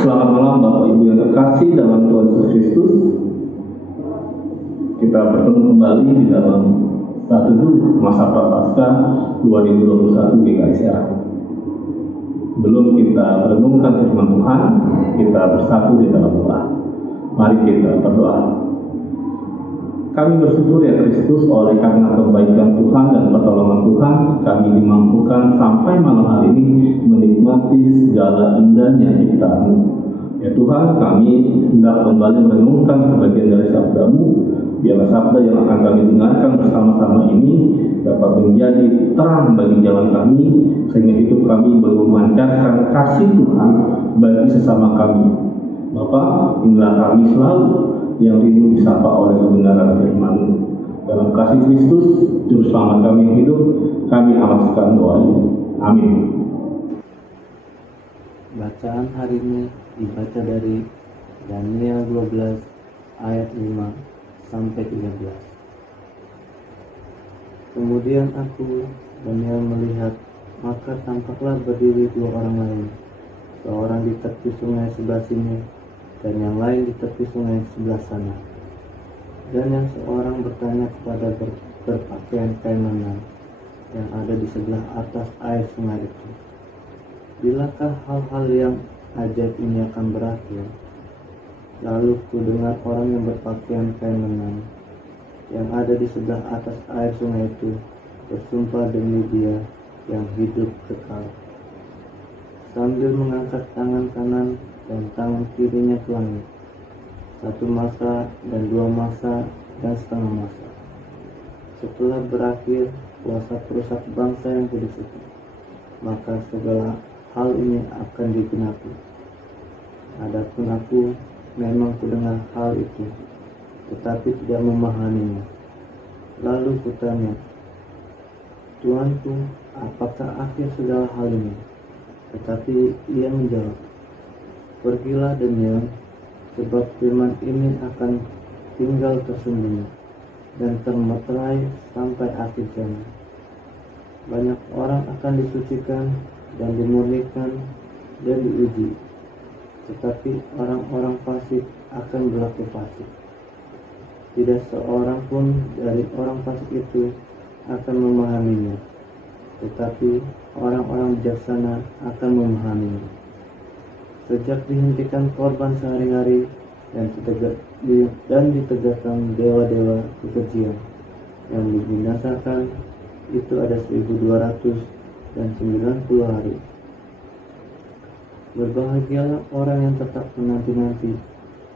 Selamat malam Bapak Ibu yang terkasih dalam Tuhan Yesus Kristus. Kita bertemu kembali di dalam satu masa Prapaskah 2021 GKSR. Sebelum kita merenungkan firman Tuhan, kita bersatu di dalam doa. Mari kita berdoa. Kami bersyukur ya Kristus, oleh karena kebaikan Tuhan dan pertolongan Tuhan, kami dimampukan sampai malam hari ini menikmati segala indahnya ciptaan-Mu. Ya Tuhan, kami hendak kembali merenungkan sebagian dari sabda-Mu, biarlah sabda yang akan kami dengarkan bersama-sama ini dapat menjadi terang bagi jalan kami, sehingga hidup kami memancarkan kasih Tuhan bagi sesama kami. Bapa, inilah kami selalu yang rindu disapa oleh kebenaran firman-Mu. Dalam kasih Kristus, Juru Selamat kami yang hidup, kami alaskan doa ini. Amin. Bacaan hari ini dibaca dari Daniel 12 ayat 5 sampai 13. Kemudian aku, Daniel, melihat, maka tampaklah berdiri dua orang lain, seorang di tepi sungai sebelah sini dan yang lain di tepi sungai sebelah sana. Dan yang seorang bertanya kepada berpakaian kain lenan yang ada di sebelah atas air sungai itu, bilakah hal-hal yang ajaib ini akan berakhir? Lalu ku dengar orang yang berpakaian kain lenan yang ada di sebelah atas air sungai itu bersumpah demi Dia yang hidup kekal, sambil mengangkat tangan kanan dan tangan kirinya ke langit, 1 masa dan 2 masa dan setengah masa. Setelah berakhir kuasa perusak bangsa yang kudus itu, maka segala hal ini akan digenapi. Adapun aku memang kudengar hal itu, tetapi tidak memahaminya. Lalu kutanya, Tuanku, apakah akhir segala hal ini? Tetapi ia menjawab, pergilah Daniel, sebab firman ini akan tinggal tersembunyi dan termeterai sampai akhir zaman. Banyak orang akan disucikan dan dimurnikan dan diuji, tetapi orang-orang fasik akan berlaku fasik. Tidak seorang pun dari orang fasik itu akan memahaminya, tetapi orang-orang bijaksana akan memahaminya. Sejak dihentikan korban sehari-hari dan ditegakkan dewa-dewa kekejian yang dibinasakan, itu ada 1290 hari. Berbahagialah orang yang tetap menanti-nanti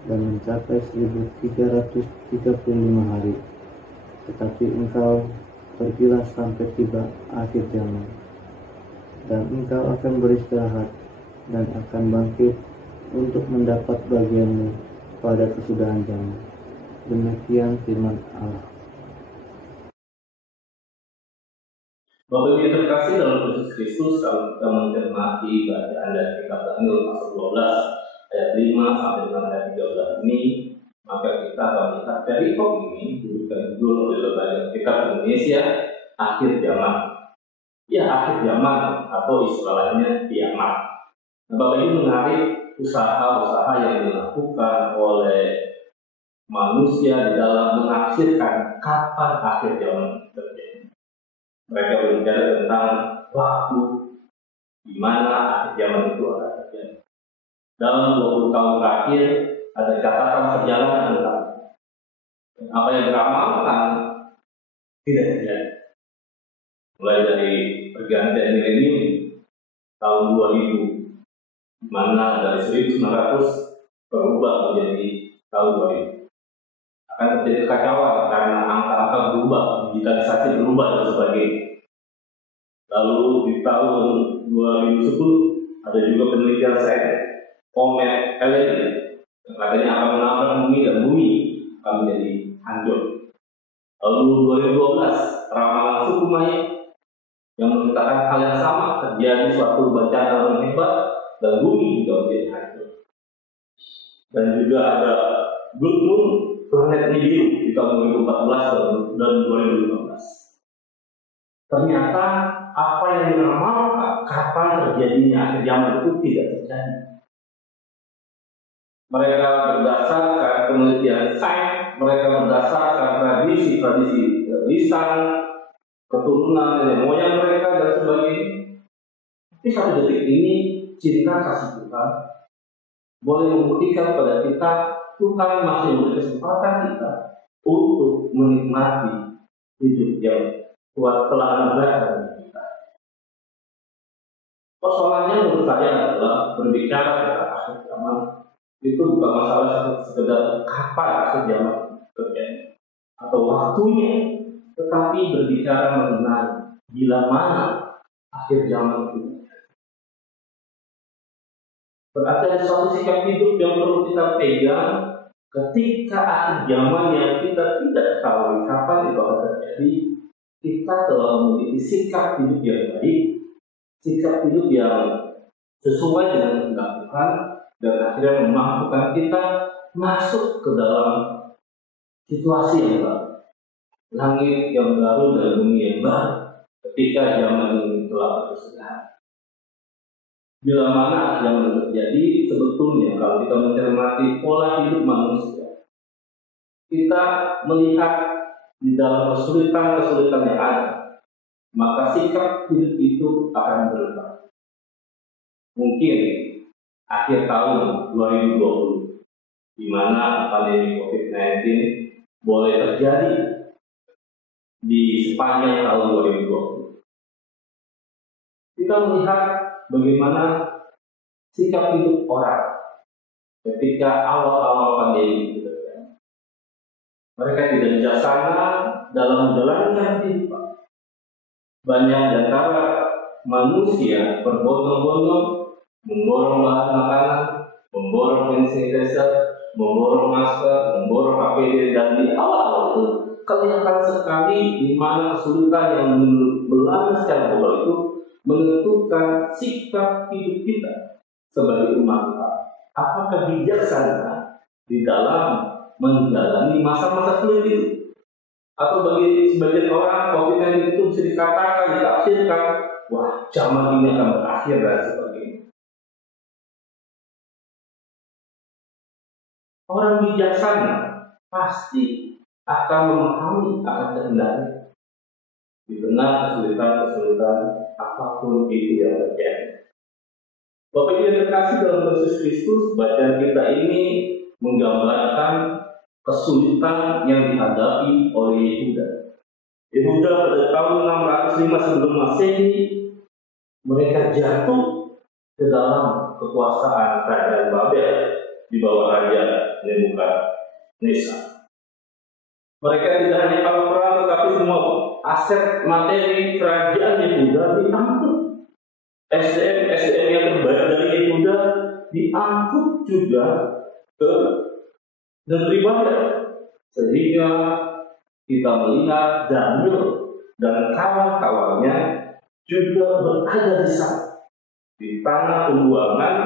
dan mencapai 1335 hari. Tetapi engkau pergilah sampai tiba akhir zaman, dan engkau akan beristirahat dan akan bangkit untuk mendapat bagianmu pada kesudahan zaman. Demikian firman Allah. Bapak Ibu yang terkasih dalam Yesus Kristus, kalau kita mencermati bacaan dari kitab Daniel pasal 12 ayat 5 sampai dengan ayat 13 ini, maka kita akan melihat dari topik ini diberikan judul oleh Lembaga Kitab Indonesia, Akhir Zaman. Ya, akhir zaman atau istilah lainnya kiamat. Nah, Bapak Ibu menarik usaha-usaha yang dilakukan oleh manusia di dalam menafsirkan kapan akhir zaman terjadi. Mereka berbicara tentang waktu di mana akhir zaman itu akan terjadi. Dalam 20 tahun terakhir ada catatan perjalanan tentang apa yang diramalkan tidak terjadi. Mulai dari pergantian milenium tahun 2000, di mana dari 1900 berubah menjadi tahun 2000. Akan terjadi kekacauan karena angka-angka berubah, digitalisasi berubah dan sebagainya. Lalu di tahun 2010 ada juga penelitian sains komet Halley yang katanya akan menabrak bumi dan bumi akan menjadi hancur. Lalu 2012 ramalan suku Maya yang mengatakan hal yang sama, terjadi suatu bencana yang hebat dan bumi juga menjadi hancur. Dan juga ada Blood Moon, planet Nibiru di tahun 2014 dan 2015. Ternyata apa yang diramalkan kapan terjadinya akhir zaman itu tidak terjadi. Mereka berdasarkan penelitian sains, mereka berdasarkan tradisi-tradisi lisan, keturunan nenek moyang mereka dan sebagainya. Tapi satu detik ini cinta kasih Tuhan boleh membuktikan pada kita Tuhan masih memberi kesempatan kita untuk menikmati hidup yang Tuhan telah anugerahkan kita. Persoalannya menurut saya adalah berbicara tentang akhir zaman itu bukan masalah sekedar kapan akhir zaman terjadi atau waktunya, tetapi berbicara mengenai bila mana akhir zaman itu. Berarti ada suatu sikap hidup yang perlu kita pegang ketika akhir zaman yang kita tidak tahu kapan itu akan terjadi. Kita telah memiliki sikap hidup yang baik, sikap hidup yang sesuai dengan kehendak Tuhan, dan akhirnya memampukan kita masuk ke dalam situasi yang baru, langit yang baru dan bumi yang baru ketika zaman ini telah bersedia. Bila mana yang terjadi, sebetulnya kalau kita mencermati pola hidup manusia, kita melihat di dalam kesulitan-kesulitan yang ada, maka sikap hidup itu akan berubah. Mungkin akhir tahun 2020, di mana pandemi COVID-19 boleh terjadi di sepanjang tahun 2020. Kita melihat bagaimana sikap hidup orang ketika awal-awal pandemi itu terjadi. Mereka tidak bijaksana dalam menjalankan kehidupan. Banyak di antara manusia berbondong-bondong memborong bahan makanan, memborong hand sanitizer, memborong masker, memborong APD, dan di awal-awal itu kelihatan sekali di mana kesulitan yang melanda secara global itu menentukan sikap hidup kita sebagai umat Tuhan. Apakah bijaksana di dalam menjalani masa-masa sulit itu? Atau bagi sebagian orang, COVID-19 itu bisa dikatakan, ditafsirkan, wah, zaman ini akan berakhir dan sebagainya. Orang bijaksana pasti akan memahami akan kehendaknya di tengah kesulitan-kesulitan apapun itu yang terjadi. Bapak Ibu yang terkasih dalam Yesus Kristus, bacaan kita ini menggambarkan kesulitan yang dihadapi oleh Yehuda. Yehuda pada tahun 605 sebelum Masehi, mereka jatuh ke dalam kekuasaan kerajaan Babel di bawah Raja Nebukadnezar. Mereka tidak hanya kalah perang, tetapi semua aset materi kerajaan Yehuda diangkut. SDM yang terbaik dari Yehuda diangkut juga ke negeri Babel, sehingga kita melihat Daniel dan kawan-kawannya juga berada di sana di tanah pembuangan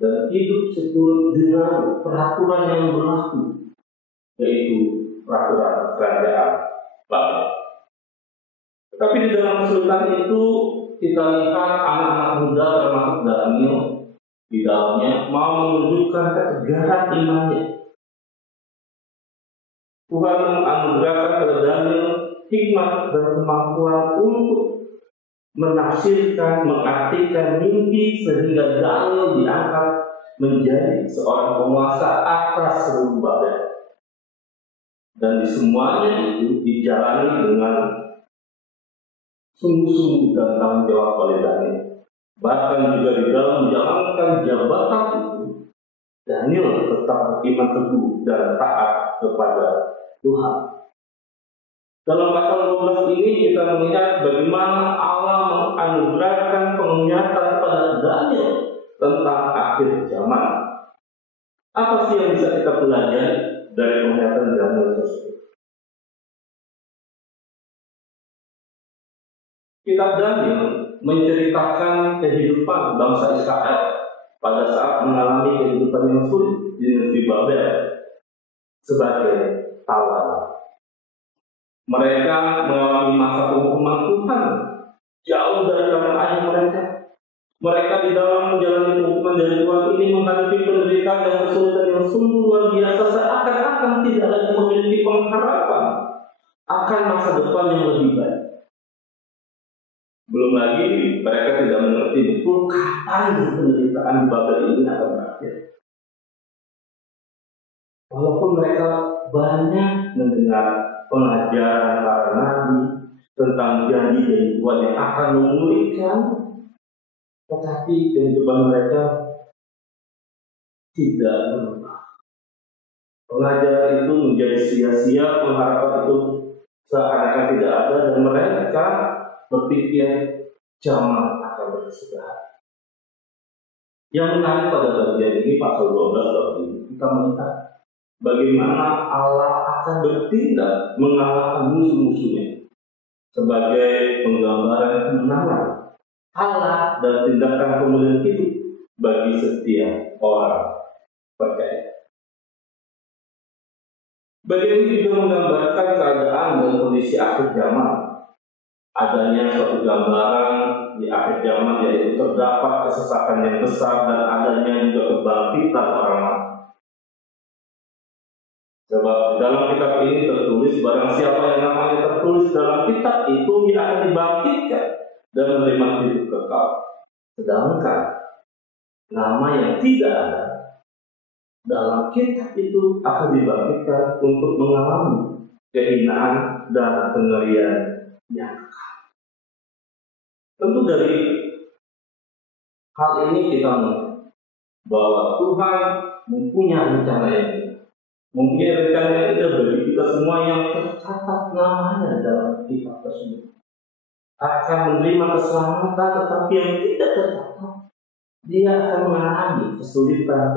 dan hidup seturut dengan peraturan yang berlaku, yaitu peraturan kerajaan Babel. Tetapi di dalam kesulitan itu kita lihat anak-anak muda termasuk Daniel di dalamnya mau menunjukkan ketegaran imannya. Tuhan menganugerahkan kepada Daniel hikmat dan kemampuan untuk menafsirkan, mengartikan mimpi sehingga Daniel diangkat menjadi seorang penguasa atas seluruh Babel. Dan di semuanya itu dijalani dengan sungguh-sungguh dan tanggung jawab oleh Daniel. Bahkan juga di dalam menjalankan jabatan itu, Daniel tetap beriman teguh dan taat kepada Tuhan. Dalam pasal 12 ini kita melihat bagaimana Allah menganugerahkan penglihatan kepada Daniel tentang akhir zaman. Apa sih yang bisa kita belajar dari penglihatan Daniel tersebut? Kitab Daniel menceritakan kehidupan bangsa Israel pada saat mengalami kehidupan yang sulit di negeri Babel sebagai tawanan. Mereka mengalami masa penghukuman Tuhan jauh dari tanah ayah mereka, Mereka di dalam menjalani hukuman dari Tuhan ini menghadapi penderitaan dan kesulitan yang sungguh luar biasa, seakan-akan tidak lagi memiliki pengharapan akan masa depan yang lebih baik. Belum lagi mereka tidak mengerti betul kapan penderitaan Babel ini akan berakhir. Walaupun mereka banyak mendengar pengajaran para nabi tentang janji Tuhan yang akan memulihkan, tetapi kehidupan mereka tidak berubah. Pengajaran itu menjadi sia-sia, pengharapan itu seakan-akan tidak ada, dan mereka berpikir zaman akan bersejarah. Yang menarik pada bagian ini pasal 12 kita melihat bagaimana Allah akan bertindak mengalahkan musuh-musuhnya sebagai penggambaran kemenangan Allah dan tindakan pemulihan hidup bagi setiap orang percaya. Bagian ini juga menggambarkan keadaan dan kondisi akhir zaman. Adanya suatu gambaran di akhir zaman, yaitu terdapat kesesakan yang besar dan adanya juga kebangkitan orang mati. Sebab dalam kitab ini tertulis, barang siapa yang namanya tertulis dalam kitab itu, dia akan dibangkitkan dan menerima hidup kekal. Sedangkan nama yang tidak ada dalam kitab itu akan dibangkitkan untuk mengalami kehinaan dan kengerian yang kekal. Tentu dari hal ini kita melihat bahwa Tuhan mempunyai rencana yang indah, mempunyai rencana yang indah bagi kita semua yang tercatat namanya dalam kitab tersebut. Akan menerima keselamatan, tetapi yang tidak tercatat, dia akan mengalami kesulitan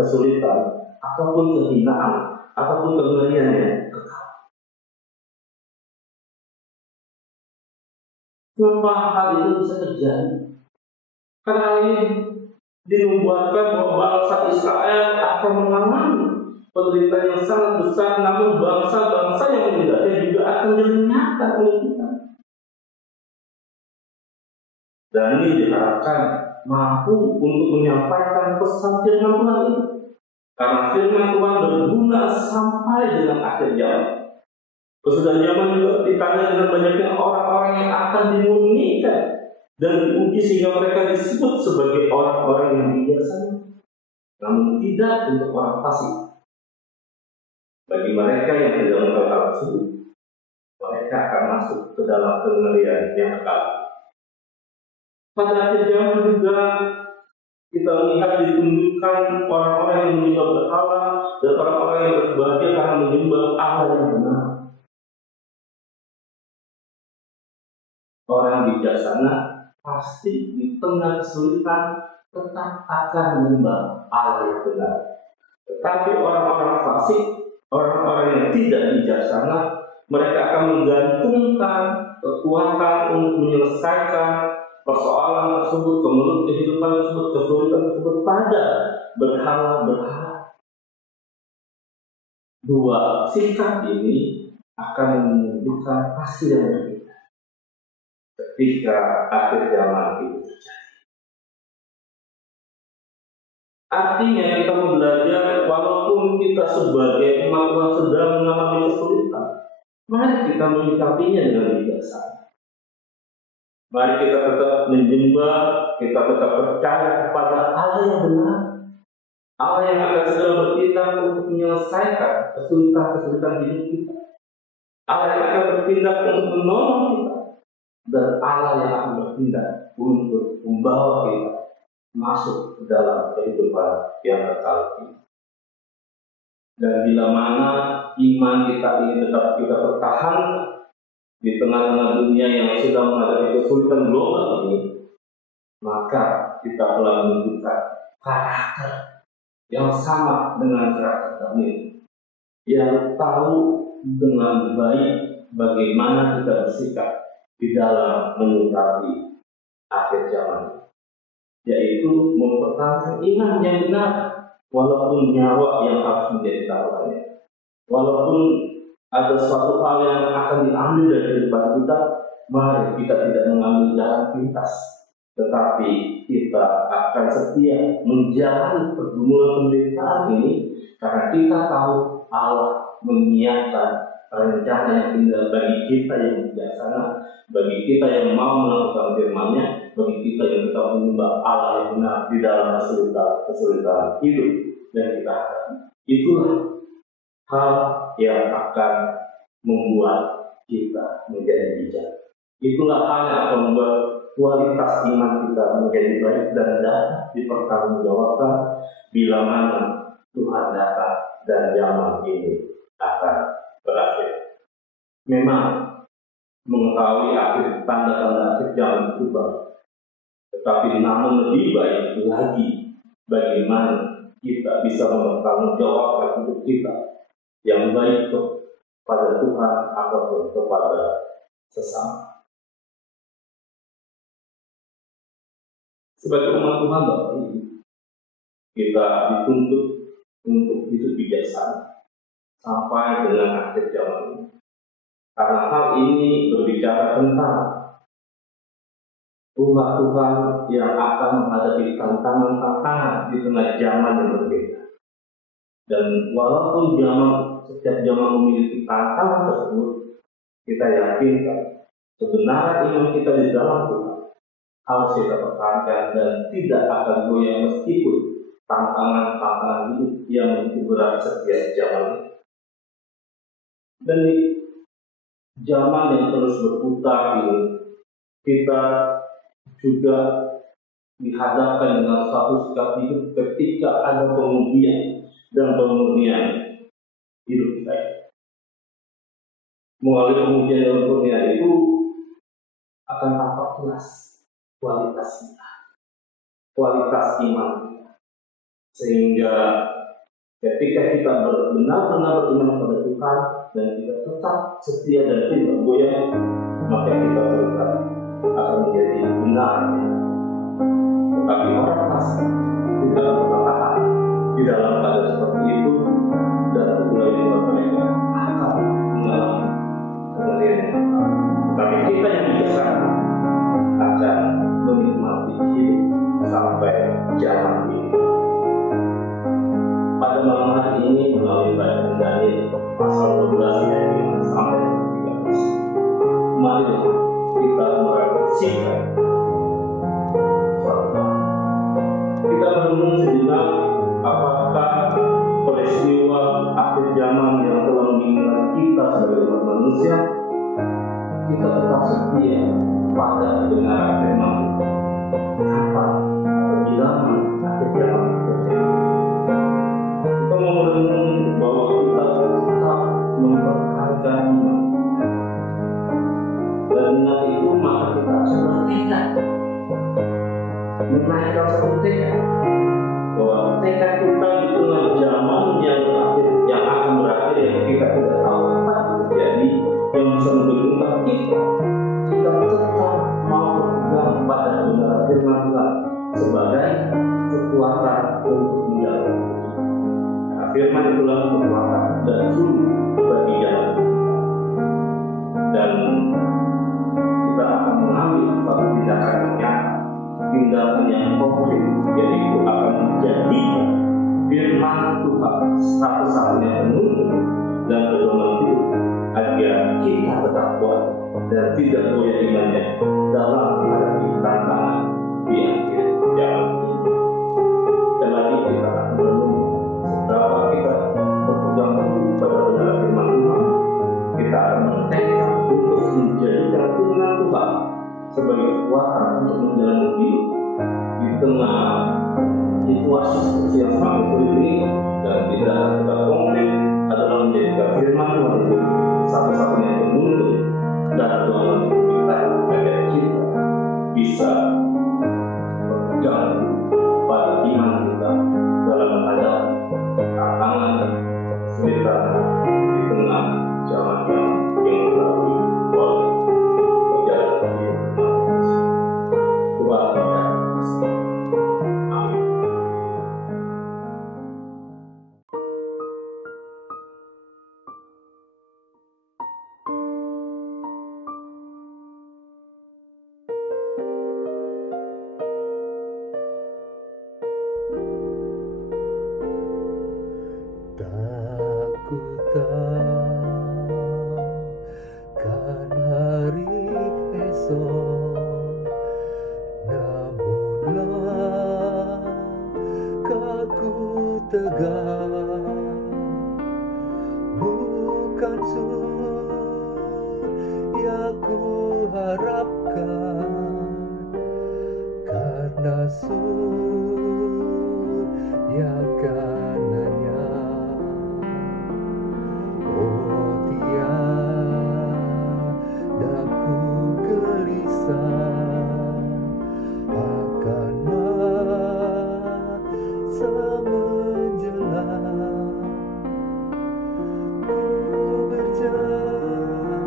ataupun kehinaan ataupun kengerian yang kekal. Kenapa hal itu bisa terjadi? Karena hal ini dinubuatkan bahwa bangsa Israel akan mengalami penderitaan yang sangat besar, namun bangsa-bangsa yang meninggalnya juga akan dilenyapkan oleh kita. Dan ini diharapkan mampu untuk menyampaikan pesan firman Tuhan ini, karena firman Tuhan berguna sampai dengan akhir zaman. Sesudah zaman juga ditanya dengan banyaknya orang-orang yang akan dimurnikan dan diuji sehingga mereka disebut sebagai orang-orang yang bijaksana, namun tidak untuk orang fasik. Bagi mereka yang tidak mengetahui hal tersebut, mereka akan masuk ke dalam kengerian yang kekal. Pada akhir zaman juga kita melihat ditunjukkan orang-orang yang menyembah berhala dan orang-orang yang berbahagia karena menyembah Allah yang benar. Orang bijaksana pasti di tengah kesulitan tetap akan menyembah Allah yang benar. Tetapi orang-orang fasik, orang-orang yang tidak bijaksana, mereka akan menggantungkan kekuatan untuk menyelesaikan persoalan tersebut, kehidupan tersebut, kesulitan tersebut pada berhala-berhala. Dua sikap ini akan menunjukkan hasil yang berbeda ketika akhir zaman itu terjadi. Artinya kita belajar, walaupun kita sebagai umat Tuhan sedang mengalami kesulitan, mari kita menyikapinya dengan bijaksana. Mari kita tetap menyembah, kita tetap percaya kepada Allah yang benar, Allah yang akan segera bertindak untuk menyelesaikan kesulitan-kesulitan hidup kita, Allah yang akan bertindak untuk menolong kita, dan Allah yang akan bertindak untuk membawa kita masuk ke dalam kehidupan yang kekal ini. Dan bila mana iman kita ini tetap kita pertahankan di tengah-tengah dunia yang sedang menghadapi kesulitan global ini, maka kita telah menunjukkan karakter yang sama dengan karakter kami, yang tahu dengan baik bagaimana kita bersikap di dalam menyikapi akhir zaman, yaitu mempertahankan iman yang benar walaupun nyawa yang harus menjadi taruhannya, walaupun ada suatu hal yang akan diambil dari kehidupan kita, mari kita tidak mengambil jalan pintas, tetapi kita akan setia menjalani pergumulan penderitaan ini karena kita tahu Allah menyiapkan rencana yang indah bagi kita yang bijaksana, bagi kita yang mau melakukan firman-Nya, bagi kita yang tetap menyembah Allah yang benar di dalam kesulitan hidup dan kita hadapi. Itulah hal yang akan membuat kita menjadi bijak. Itulah hal yang akan membuat kualitas iman kita menjadi baik dan dapat dipertanggungjawabkan bila mana Tuhan datang dan zaman ini akan berakhir. Memang mengetahui tanda-tanda akhir zaman itu baik, tetapi namun lebih baik lagi bagaimana kita bisa mempertanggungjawabkan hidup kita yang baik kepada Tuhan ataupun kepada sesama. Sebagai umat Tuhan, Bapak Ibu, kita dituntut untuk hidup bijaksana sampai dengan akhir zaman ini. Karena hal ini berbicara tentang umat Tuhan yang akan menghadapi tantangan-tantangan di tengah zaman yang berbeda. Dan walaupun setiap zaman memiliki tantangan tersebut, kita yakinkan kebenaran iman kita di dalam Tuhan harus kita pertahankan dan tidak akan goyah meskipun tantangan-tantangan hidup yang begitu berat setiap zaman. Dan di zaman yang terus berputar ini, kita juga dihadapkan dengan satu sikap hidup ketika ada pengujian dan pemurnian hidup kita. Melalui pengujian dan pemurnian itu akan tampak jelas kualitas kita, kualitas iman kita, sehingga ketika kita benar-benar beriman kepada Tuhan dan kita tetap setia dan tidak goyah, maka kita tetap akan menjadi benar. Tetapi orang fasik tidak bertahan di dalam keadaan seperti itu, dan mulai membuat mereka akan mengalami kematian. Tetapi kita yang bijaksana akan menikmati hidup sampai zaman ini. Pada malam hari ini melalui bacaan Daniel pasal 12 ayat 5 sampai 13. Mari kita merefleksikan suatu hal. Kita merenung sejenak apakah peristiwa akhir zaman yang telah mengingatkan kita sebagai umat manusia, kita tetap setia pada kebenaran firman. Apa bila akhir zaman terjadi? Kita mau merenung bahwa kita tetap mempertahankan iman. Dan dengan itu maka kita harus bertekad menaikkan satu tekad bahwa tekad kita di tengah zaman yang berakhir, yang akan berakhir, yang kita tidak tahu apa yang terjadi, yang bisa membingungkan kita tetap mau berpegang pada kebenaran firman Tuhan sebagai kekuatan untuk menjalani. Nah, firman itulah kekuatan dan suluh bagi jalan kita. Dan kita akan mengambil suatu tindakan yang nyata, tindakan yang konkret, yaitu akan menjadi firman Tuhan satu-satunya penuntun dan pedoman hidup agar kita tetap kuat dan tidak goyah imannya dalam menghadapi tantangan di akhir zaman ini. Dan lagi kita akan menunggu seberapa kita berpegang teguh pada kebenaran firman Tuhan. Kita akan bertekad untuk menjadikan firman Tuhan sebagai kekuatan untuk menjalani hidup di tengah situasi seperti yang semakin sulit ini, dan tidak kita konkret adalah menjadikan firman Tuhan itu satu-satunya penuntun dan pedoman kita agar kita bisa berpegang pada iman kita dalam menghadapi tantangan kesulitan di tengah zaman yang dilalui oleh perjalanan hidup manusia. Tuhan memberkati. Amin. takkan hari esok, namunlah kaku tegak, bukan surya ku harapkan, karena surya kan lenyap. Oh, tiada ku gelisah akan masa menjelang. Ku berjalan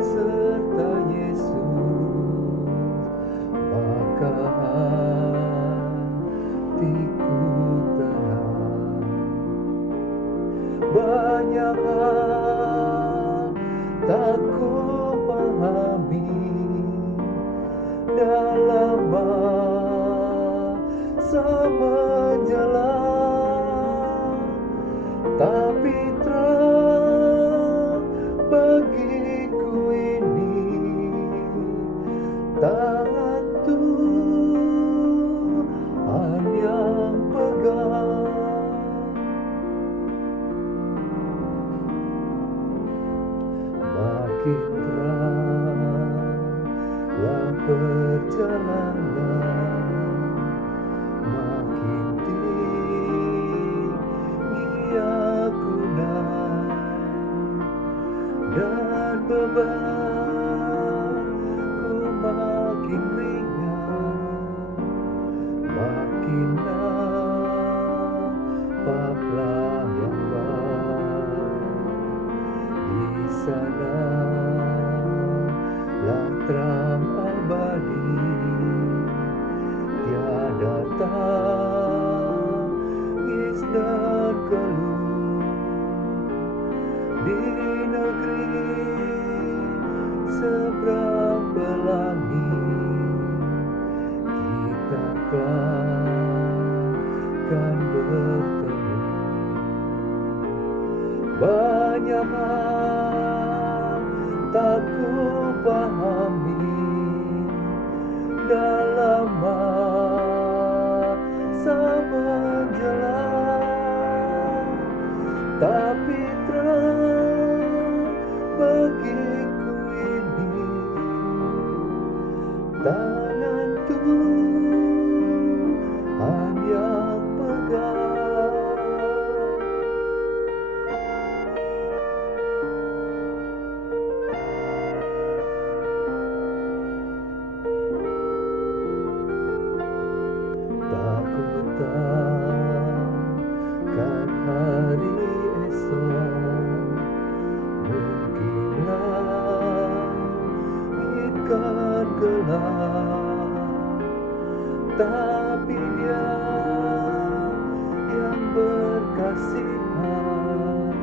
serta Yesus, maka hatiku tenang. Banyak hal tak ku pahami dalam masa menjelang, tapi terang bagiku ini tangan Tuhan yang pegang. Makin teranglah perjalanan, makin tinggi aku naik, dan bebanku makin ringan, makin nampaklah yang baik. Di sana lah terang abadi, tiada tangis dan keluh. Di negeri seberang pelangi, kita akan bertemu. Banyak hal tak ku pahami dalam masa menjelang, tapi terang bagiku ini tangan Tuhan yang pegang. Takkan hari esok mungkin langit kan gelap, tapi Dia yang berkasihan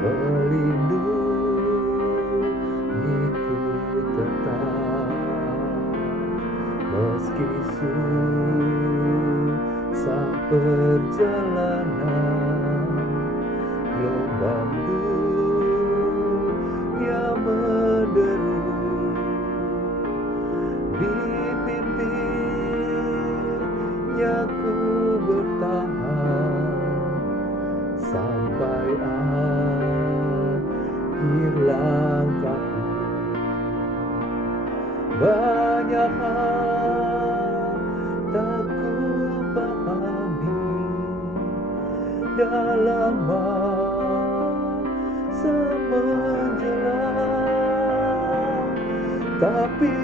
melindungiku tetap. Meski susah perjalanan, gelombang dunia menderu, dipimpinnya ku bertahan sampai akhir langkahku. Banyak hal tak ku pahami dalam masa menjelang, tapi